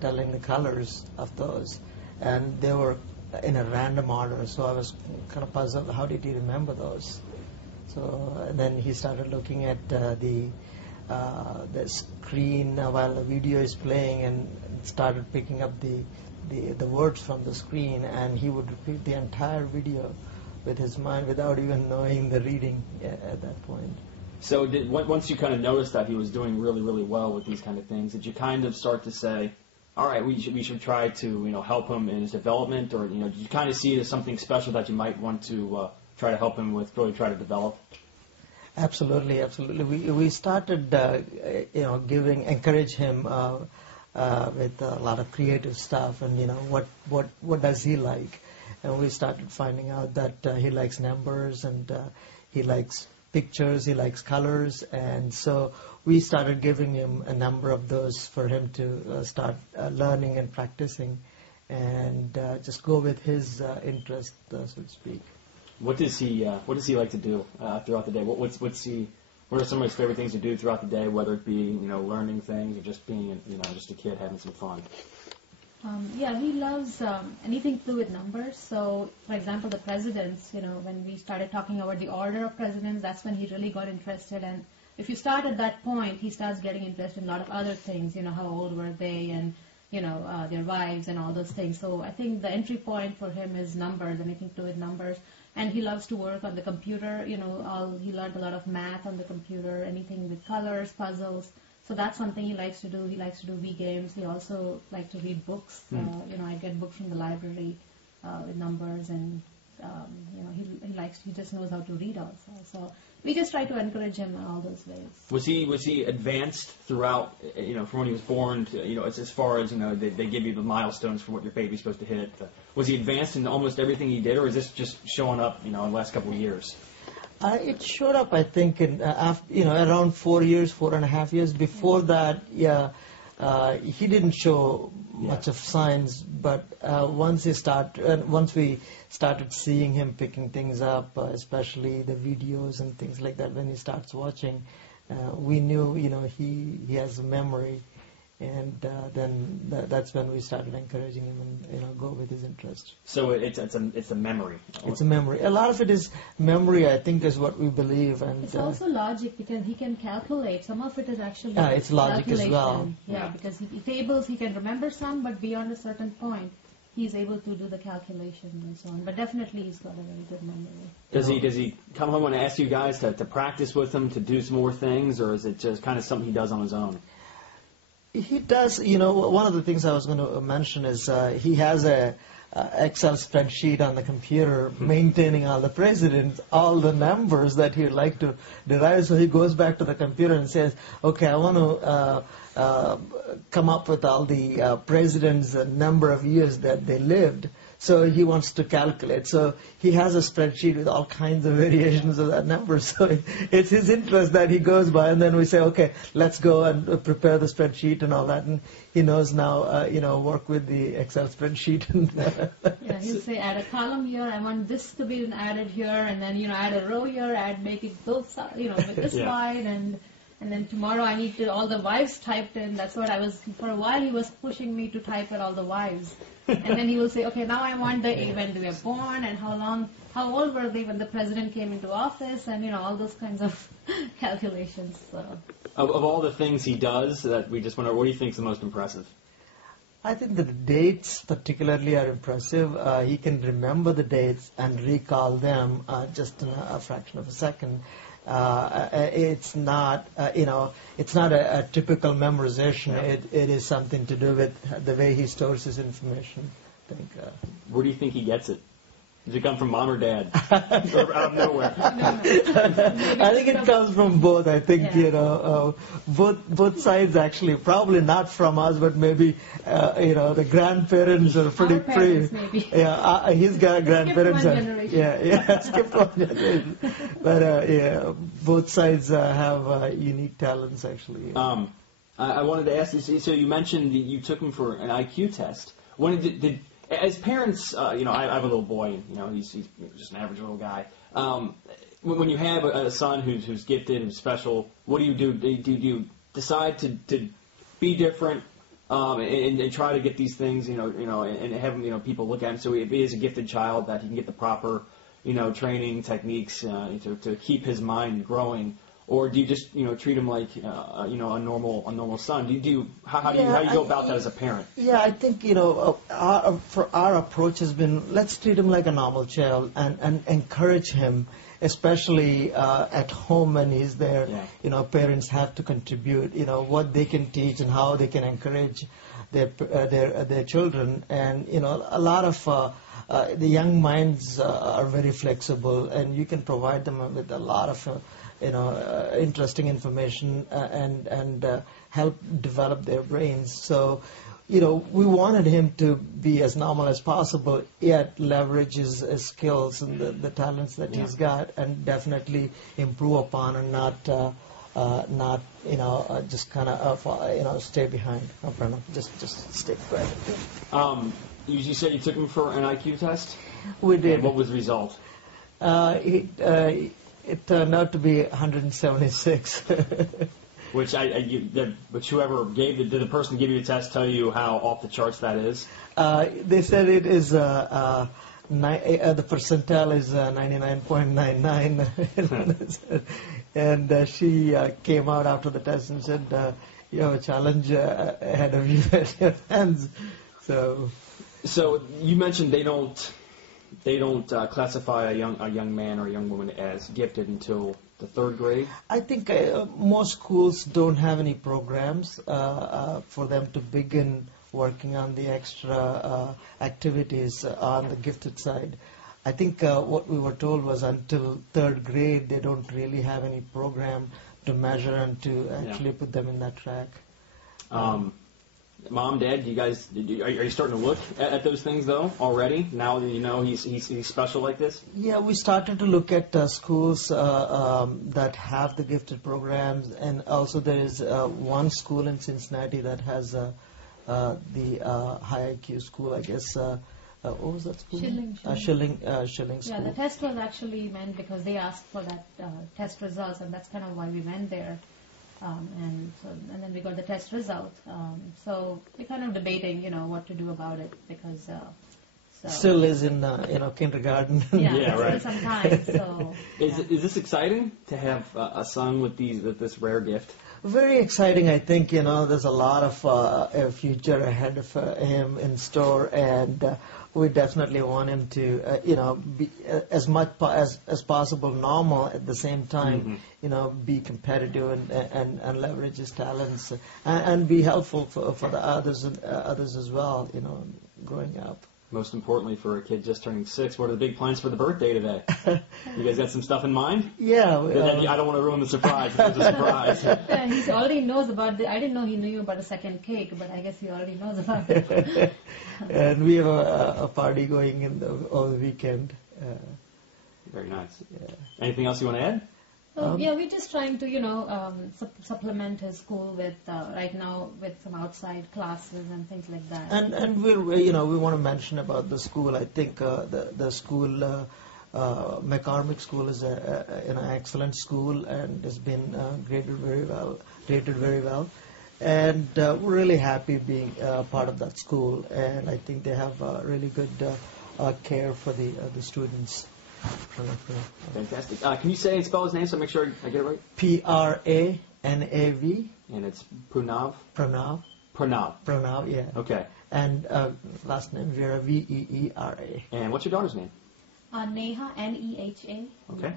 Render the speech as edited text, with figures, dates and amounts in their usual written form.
telling the colors of those, and they were in a random order. So I was kind of puzzled. How did he remember those? So and then he started looking at the screen while the video is playing, and started picking up the words from the screen, and he would repeat the entire video with his mind without even knowing the reading at that point. So once you kind of noticed that he was doing really, really well with these kind of things, did you kind of start to say, all right, we should try to help him in his development, or did you kind of see it as something special that you might want to try to help him with, really try to develop? Absolutely, absolutely. We started encourage him with a lot of creative stuff, and what does he like, and we started finding out that he likes numbers, and he likes pictures, he likes colors, and so we started giving him a number of those for him to start learning and practicing, and just go with his interest, so to speak. What does he like to do throughout the day? What are some of his favorite things to do throughout the day, whether it be learning things or just being just a kid having some fun? He loves anything to do with numbers. So, for example, the presidents, when we started talking about the order of presidents, that's when he really got interested. And if you start at that point, he starts getting interested in a lot of other things, how old were they, and, their wives and all those things. So I think the entry point for him is numbers, anything to do with numbers. And he loves to work on the computer. He learned a lot of math on the computer, anything with colors, puzzles. So that's something he likes to do. He likes to do Wii games. He also likes to read books. I get books from the library with numbers, and he just knows how to read also. So we just try to encourage him in all those ways. Was he advanced throughout? From when he was born to as far as they give you the milestones for what your baby's supposed to hit. Was he advanced in almost everything he did, or is this just showing up in the last couple of years? It showed up, I think, in around 4 years, 4.5 years. Before that, he didn't show much of signs. But once we started seeing him picking things up, especially the videos and things like that, when he starts watching, we knew he has a memory. And then that's when we started encouraging him and go with his interest. So it's a memory. It's a memory. A lot of it is memory, I think, is what we believe. And it's also logic, because he can calculate. Some of it is actually it's logic as well. Yeah, because tables he can remember some, but beyond a certain point, he's able to do the calculations and so on. But definitely he's got a very good memory. Does he come home and ask you guys to practice with him, to do some more things, or is it just kind of something he does on his own? He does. One of the things I was going to mention is he has a Excel spreadsheet on the computer maintaining all the presidents, all the numbers that he'd like to derive. So he goes back to the computer and says, okay, I want to come up with all the presidents' number of years that they lived. So he wants to calculate. So he has a spreadsheet with all kinds of variations of that number. So it's his interest that he goes by, and then we say, okay, let's go and prepare the spreadsheet and all that. And he knows now, work with the Excel spreadsheet. He'll say, add a column here. I want this to be added here, and then add a row here. Make it both, with this wide, and then tomorrow I need all the wives typed in. That's what for a while he was pushing me to type in all the wives. And then he will say, okay, now I want the when they were born, and how old were they when the president came into office, and all those kinds of calculations. So. Of all the things he does that we just wonder, what do you think is the most impressive? I think the dates particularly are impressive. He can remember the dates and recall them just in a fraction of a second. It's not, it's not a typical memorization. Yeah. It is something to do with the way he stores his information. I think. Where do you think he gets it? Does it come from mom or dad? Or out of nowhere? I think it comes from both. I think, both sides actually. Probably not from us, but maybe, the grandparents are pretty free. Maybe. Yeah, his grandparents skip one generation. Skip one generation. But, both sides have unique talents, actually. I wanted to ask you, so you mentioned that you took him for an IQ test. When did as parents, I have a little boy, he's just an average little guy. When you have a son who's gifted and special, what do you do? Do you decide to be different and try to get these things, and have people look at him. So if he is a gifted child, that he can get the proper, training techniques to keep his mind growing. Or do you just treat him like a normal son? How do you go about that as a parent? Yeah, I think our approach has been, let's treat him like a normal child and encourage him, especially at home when he's there. Yeah. Parents have to contribute. What they can teach and how they can encourage their children. And a lot of the young minds are very flexible, and you can provide them with a lot of interesting information and help develop their brains. So, we wanted him to be as normal as possible, yet leverage his skills and the talents that he's got, and definitely improve upon, and not just kind of stay behind. No, Pranav, just stay quiet. You said you took him for an IQ test? We did. And what was the result? It turned out to be 176. But whoever did the person give you the test tell you how off the charts that is? They said it is the percentile is 99.99, and she came out after the test and said, "You have a challenge ahead of you at your hands." So you mentioned they don't classify a young man or a young woman as gifted until the third grade? I think most schools don't have any programs for them to begin working on the extra activities on the gifted side. I think what we were told was until third grade they don't really have any program to measure and to actually put them in that track. Mom, Dad, are you starting to look at those things though already? Now that you know he's special like this? Yeah, we started to look at schools that have the gifted programs, and also there is one school in Cincinnati that has the high IQ school, I guess. What was that school? Schilling school. Yeah, the test was actually meant because they asked for that test results, and that's kind of why we went there. And then we got the test result. So we're kind of debating, what to do about it, because still is in kindergarten. Yeah, right. Still some time. So is this exciting to have a son with this rare gift? Very exciting, I think. There's a lot of future ahead of him in store, and we definitely want him to, be as much as possible normal at the same time. Be competitive and leverage his talents and be helpful for the others as well. Growing up. Most importantly, for a kid just turning 6, what are the big plans for the birthday today? You guys got some stuff in mind? Yeah. I don't want to ruin the surprise. It's a surprise. Yeah, he already knows about I didn't know he knew about a second cake, but I guess he already knows about it. And we have a party going over the weekend. Very nice. Yeah. Anything else you want to add? We're just trying to, supplement his school with right now with some outside classes and things like that. And we want to mention about the school. I think the school, McCormick School, is an excellent school and has been rated very well. And we're really happy being part of that school. And I think they have really good care for the students. Fantastic. Can you spell his name so I make sure I get it right? Pranav. And it's Pranav? Pranav, yeah. Okay. And last name Veera, Veera. And what's your daughter's name? Neha, Neha. Okay.